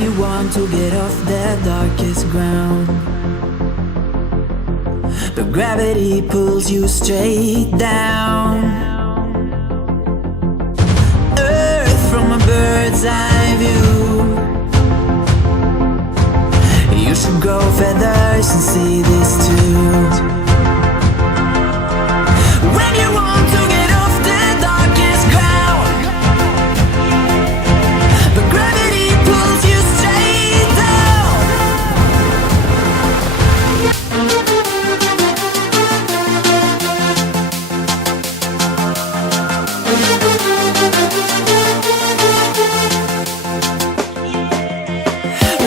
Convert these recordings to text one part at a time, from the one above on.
When you want to get off the darkest ground, but gravity pulls you straight down. Earth from a bird's eye view. You should grow feathers and see this too. When you want to get off the darkest ground, but gravity pulls you straight down.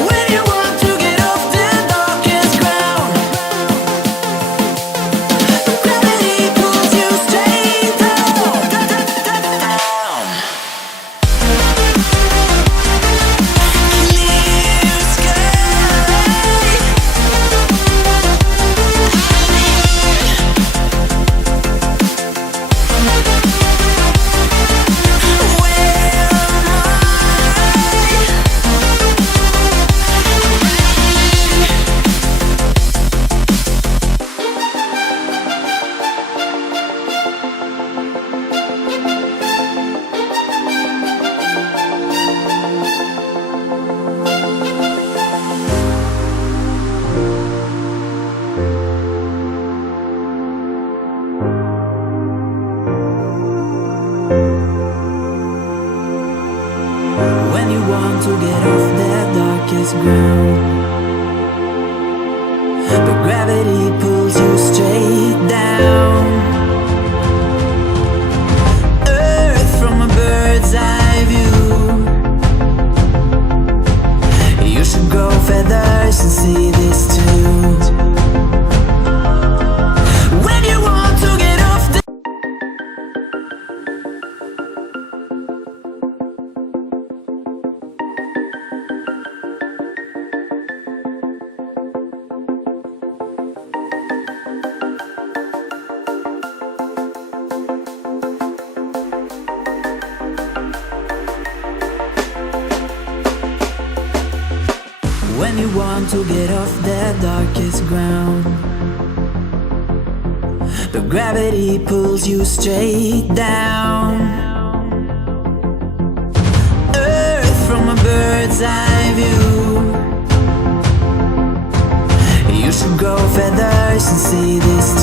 When you want to get off the darkest ground, but gravity pulls you straight down. Clear sky. When you want to get off the darkest ground, but gravity pulls you straight down. Earth from a bird's eye view. You should grow feathers and see this too. When you want to get off the When you want to get off the darkest ground, but gravity pulls you straight down. Earth from a bird's eye view. You should grow feathers and see this too.